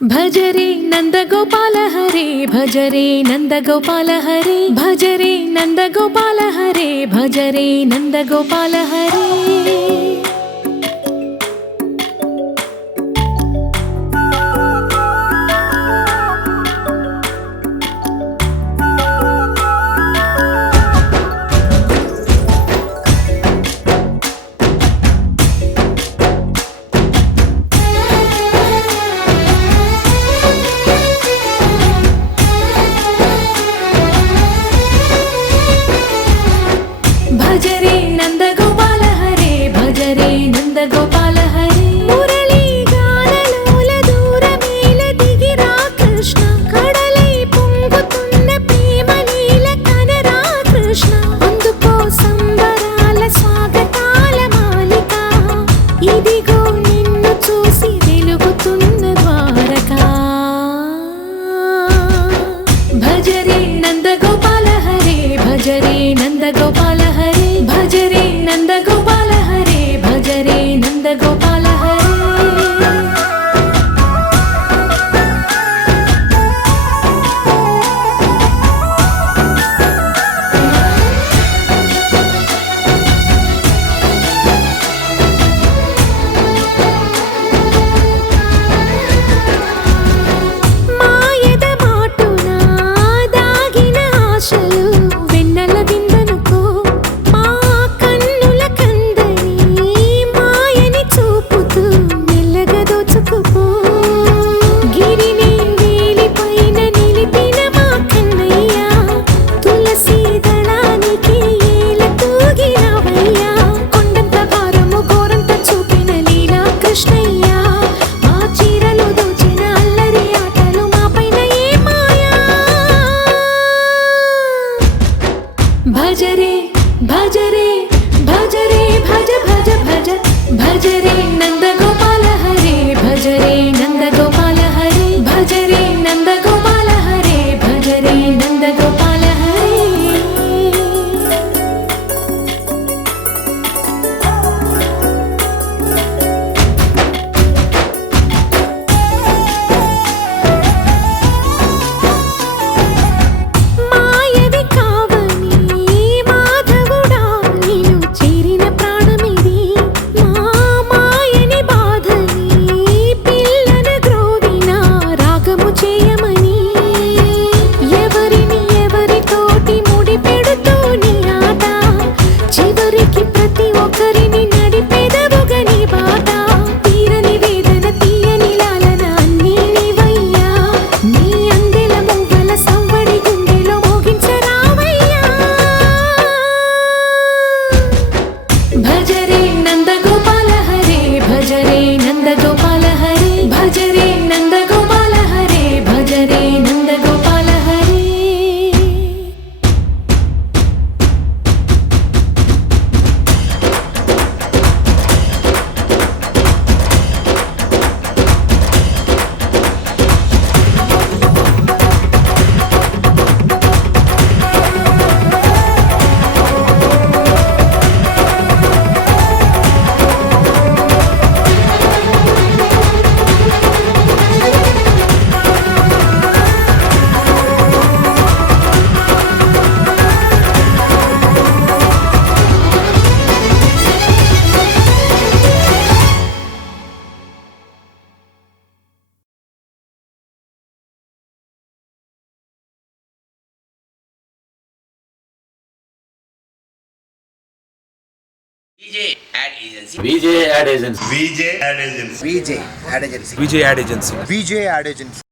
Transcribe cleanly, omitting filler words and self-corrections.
भजरे नंदगोपाल हरे भजरे नंदगोपाल हरे भजरे नंदगोपाल हरे भजरे नंदगोपाल हरे भजरे नंदगोपाल हरे भजरे नंदगोपाल हरे मुरली गानलोल दूरमेल दिगिरा कृष्ण कड़लै పొంగుతున్న ప్రేమలీల కనరా కృష్ణ అందుకో సంబరాల స్వాగతాల మాలిక ఇదిగో నిన్ను చూసి వెలుగుతున్న ద్వారకా భజరే నందగోపాల హరే భజరే నందగోపాల हरे भजरे नंदगोपाल हरे भजरे नंदगोपाल हरे మాయద మాటున దాగిన ఆశలు వెన్నెల విందనుకో भजरे भजरे भजरे भज भज भज भजरे नंदगोपाल हरे भजरे नंदगोपाल हरे भजरे नंदगोपाल हरे भजरे नंदगोपाल हरे भजरे नंदगोपाल हरे भजरे नंदगोपाल हरे भजरे नंदगोपाल हरे भजरे नंदगोपाल हरे VJ Ad Agency. VJ Ad Agency. VJ Ad Agency. VJ Ad Agency. VJ Ad Agency. VJ Ad Agency.